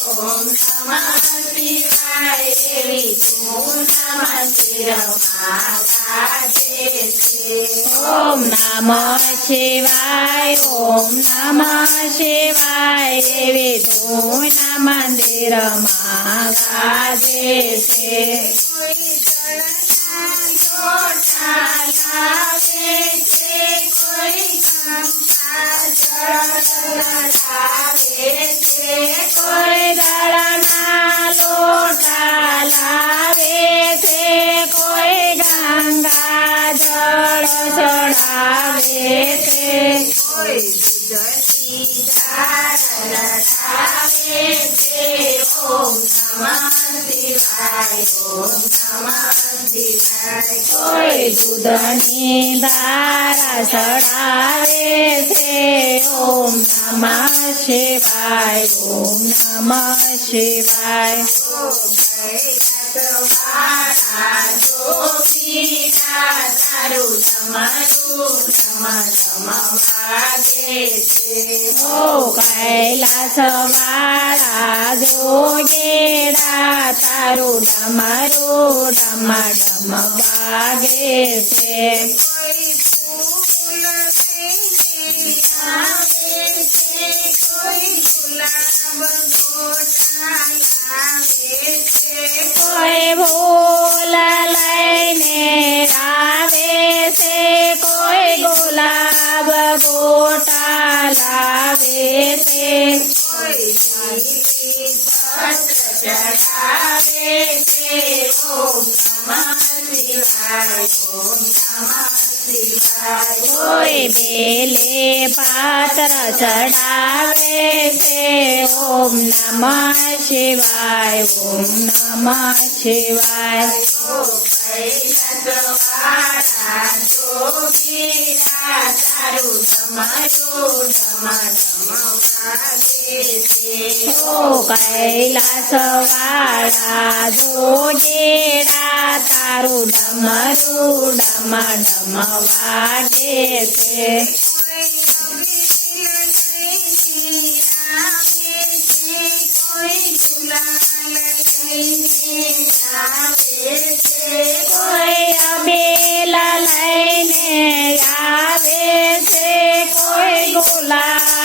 ઓમ નમઃ શિવાય એવી ગાજે છે ઓમ નમઃ શિવાય ઓમ નમઃ શિવાય એવી મંદિરમાં ગાજે ચડાવે છે કોઈ ધાર લગાવે છે ઓમ નમઃ શિવાય ઓમ નમઃ શિવાય કોઈ દૂધની ધારા ચડાવે છે ઓમ નમઃ શિવાય ઓમ નમઃ શિવાય વાળા જોગીના તારું તમારું ધમ ધમ છે ઓ કૈલાસ વાળા જોગેડા તારું ડમરું ડમ ડમ વાગે કોઈ બેલે પાત્ર ચડાવે છે ઓમ નમ શિવાય ઓમ નમ શિવાય તમારું કૈલાસ વાળા જોગેરા તારું ડમરું ડમ ડમ વાગે છે કોઈ ગુલાલ લઈને આવે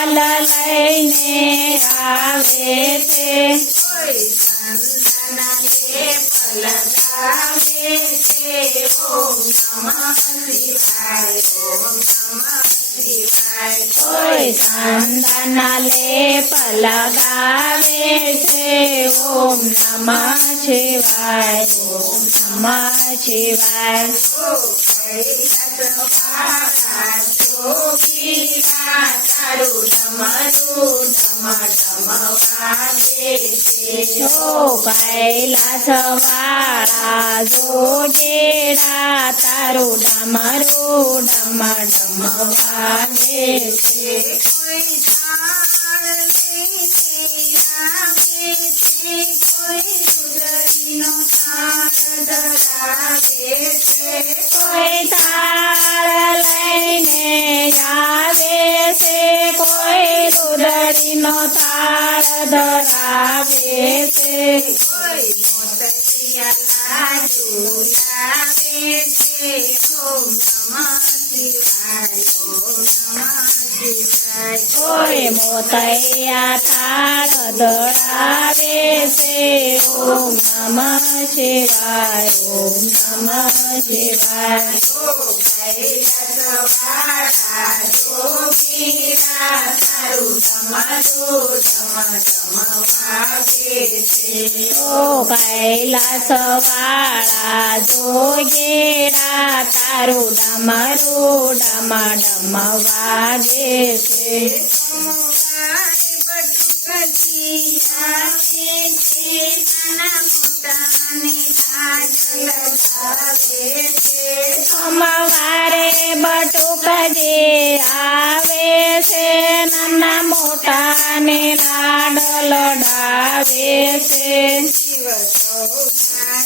ગુલાલ લઈને આવે છે કોઈ ચંદન લેપ લગાવે છે ઓમ નમઃ શિવાય ઓમ નમઃ શિવાય કોઈ ચંદન લેપ લગાવે છે ઓમ નમઃ શિવાય ઓમ નમઃ શિવાય કૈલાસવાળા જોગીના તારું ડમરું ડમ ડમ છે ઓ કૈલાસ વાળા જોગેડા તારું ડમરું ડમ ડમ છે કોઈ રુદરીનો તાળ ધરાવે છે. લાડુ લાવે છે. ઓમ નમઃ શિવાય. કોઈ મોતૈયા તાળ દળાવે છે ઓમ નમઃ શિવાય ઓમ નમઃ શિવાય કૈલાસ વાળા જોગેરા તારું ડમરું ડમ ડમ વાગે છે સોમવારે બટુક જે આવે છે નાના મોટા ને લાડ લડાવે છે શિવ સૌના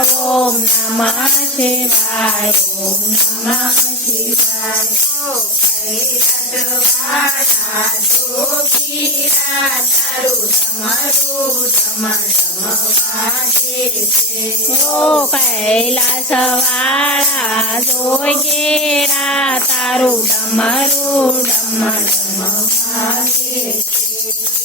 હરનારા ઓમ નમઃ શિવાય ઓમ નમઃ શિવાય ઓ કૈલાસ વાળા જોગેરા તારું ડમરું ડમ ડમ વાગે છે.